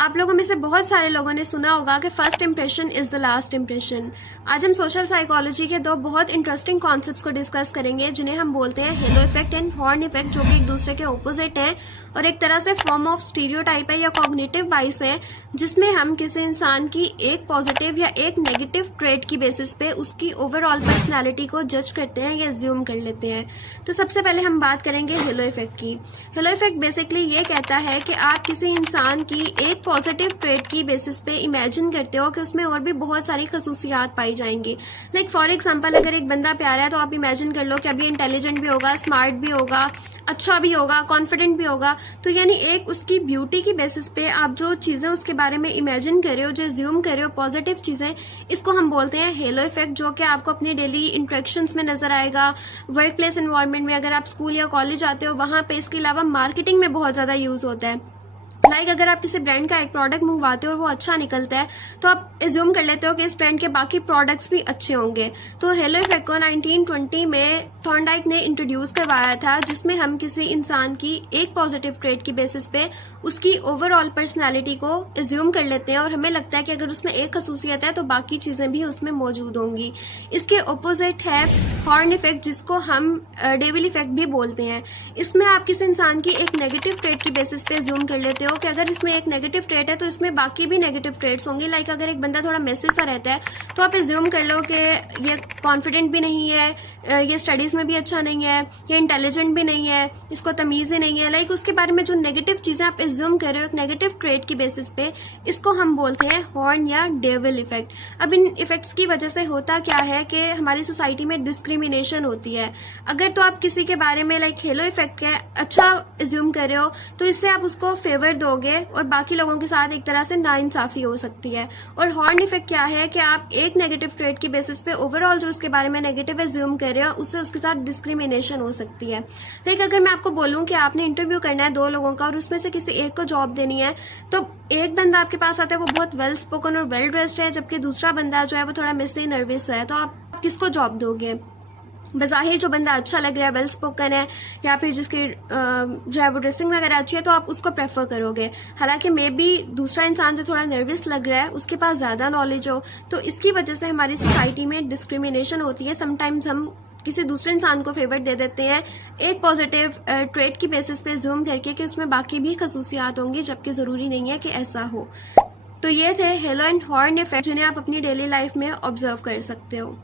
आप लोगों में से बहुत सारे लोगों ने सुना होगा कि first impression is the last impression. आज हम सोशल साइकोलॉजी के दो बहुत इंटरेस्टिंग कॉन्सेप्ट्स को डिस्कस करेंगे जिन्हें हम बोलते हैं hello effect and horn effect, जो कि एक दूसरे के ऑपोजिट है और एक तरह से फॉर्म ऑफ स्टीरियोटाइप है या कॉग्निटिव बाइस है, जिसमें हम किसी इंसान की एक पॉजिटिव या एक नेगेटिव ट्रेट की बेसिस पे उसकी ओवरऑल पर्सनैलिटी को जज करते हैं या एज्यूम कर लेते हैं। तो सबसे पहले हम बात करेंगे हेलो इफेक्ट की। हेलो इफेक्ट बेसिकली ये कहता है कि आप किसी इंसान की एक पॉजिटिव ट्रेट की बेसिस पे इमेजिन करते हो कि उसमें और भी बहुत सारी खसूसियात पाई जाएंगी। लाइक फॉर एग्जांपल, अगर एक बंदा प्यारा है तो आप इमेजिन कर लो कि अभी इंटेलिजेंट भी होगा, स्मार्ट भी होगा, अच्छा भी होगा, कॉन्फिडेंट भी होगा। तो यानी एक उसकी ब्यूटी की बेसिस पे आप जो चीजें उसके बारे में इमेजिन कर रहे हो, जो ज्यूम कर रहे हो पॉजिटिव चीजें, इसको हम बोलते हैं हेलो इफेक्ट, जो कि आपको अपनी डेली इंटरेक्शंस में नजर आएगा, वर्क प्लेस एनवायरनमेंट में, अगर आप स्कूल या कॉलेज जाते हो वहां पे। इसके अलावा मार्केटिंग में बहुत ज्यादा यूज होता है। अगर आप किसी ब्रांड का एक प्रोडक्ट मंगवाते हो और वो अच्छा निकलता है तो आप एज्यूम कर लेते हो कि इस ब्रांड के बाकी प्रोडक्ट्स भी अच्छे होंगे। तो हेलो इफेक्ट को 1920 में थॉर्नडाइक ने इंट्रोड्यूस करवाया था, जिसमें हम किसी इंसान की एक पॉजिटिव ट्रेट की बेसिस पे उसकी ओवरऑल पर्सनैलिटी को एज्यूम कर लेते हैं और हमें लगता है कि अगर उसमें एक खसूसियत है तो बाकी चीजें भी उसमें मौजूद होंगी। इसके ऑपोजिट है हॉर्न इफेक्ट, जिसको हम डेविल इफेक्ट भी बोलते हैं। इसमें आप किसी इंसान की एक नेगेटिव ट्रेट की बेसिस पे एज्यूम कर लेते हो कि अगर इसमें एक नेगेटिव ट्रेट है तो इसमें बाकी भी नेगेटिव ट्रेट्स होंगे। लाइक अगर एक बंदा थोड़ा मेसी सा रहता है तो आप एज्यूम कर लो कि ये कॉन्फिडेंट भी नहीं है, ये स्टडीज में भी अच्छा नहीं है, ये इंटेलिजेंट भी नहीं है, इसको तमीज ही नहीं है। लाइक उसके बारे में जो नेगेटिव चीजें आप एज्यूम कर रहे हो एक नेगेटिव ट्रेट की बेसिस पे, इसको हम बोलते हैं हॉर्न या डेविल इफेक्ट। अब इन इफेक्ट्स की वजह से होता क्या है कि हमारी सोसाइटी में डिस्क्रिमिनेशन होती है। अगर तो आप किसी के बारे में लाइक हेलो इफेक्ट है अच्छा एज्यूम कर रहे हो तो इससे आप उसको फेवर दोगे और बाकी लोगों के साथ एक तरह से नाइंसाफी हो सकती है। और हॉर्न इफेक्ट क्या है कि आप एक नेगेटिव ट्रेट की बेसिस पे ओवरऑल जो उसके बारे में नेगेटिव एज्यूम कर रहे हो उससे उसके साथ डिस्क्रिमिनेशन हो सकती है। लाइक अगर मैं आपको बोलूं कि आपने इंटरव्यू करना है 2 लोगों का और उसमें से किसी एक को जॉब देनी है, तो एक बंदा आपके पास आता है वो बहुत वेल स्पोकन और वेल ड्रेस्ड है, जबकि दूसरा बंदा जो है वो थोड़ा मिसली नर्वस है। तो आप किसको जॉब दोगे? बज़ाहिर जो बंदा अच्छा लग रहा है, वेल स्पोकन है या फिर जिसकी जो है वो ड्रेसिंग वगैरह अच्छी है, तो आप उसको प्रेफर करोगे। हालांकि मे बी दूसरा इंसान जो थोड़ा नर्वस लग रहा है उसके पास ज्यादा नॉलेज हो। तो इसकी वजह से हमारी सोसाइटी में डिस्क्रिमिनेशन होती है। समटाइम्स हम किसी दूसरे इंसान को फेवर दे देते हैं एक पॉजिटिव ट्रेट की बेसिस पे जूम करके कि उसमें बाकी भी खसूसियात होंगी, जबकि जरूरी नहीं है कि ऐसा हो। तो ये थे हेलो एंड हॉर्न इफेक्ट, जिन्हें आप अपनी डेली लाइफ में ऑब्जर्व कर सकते हो।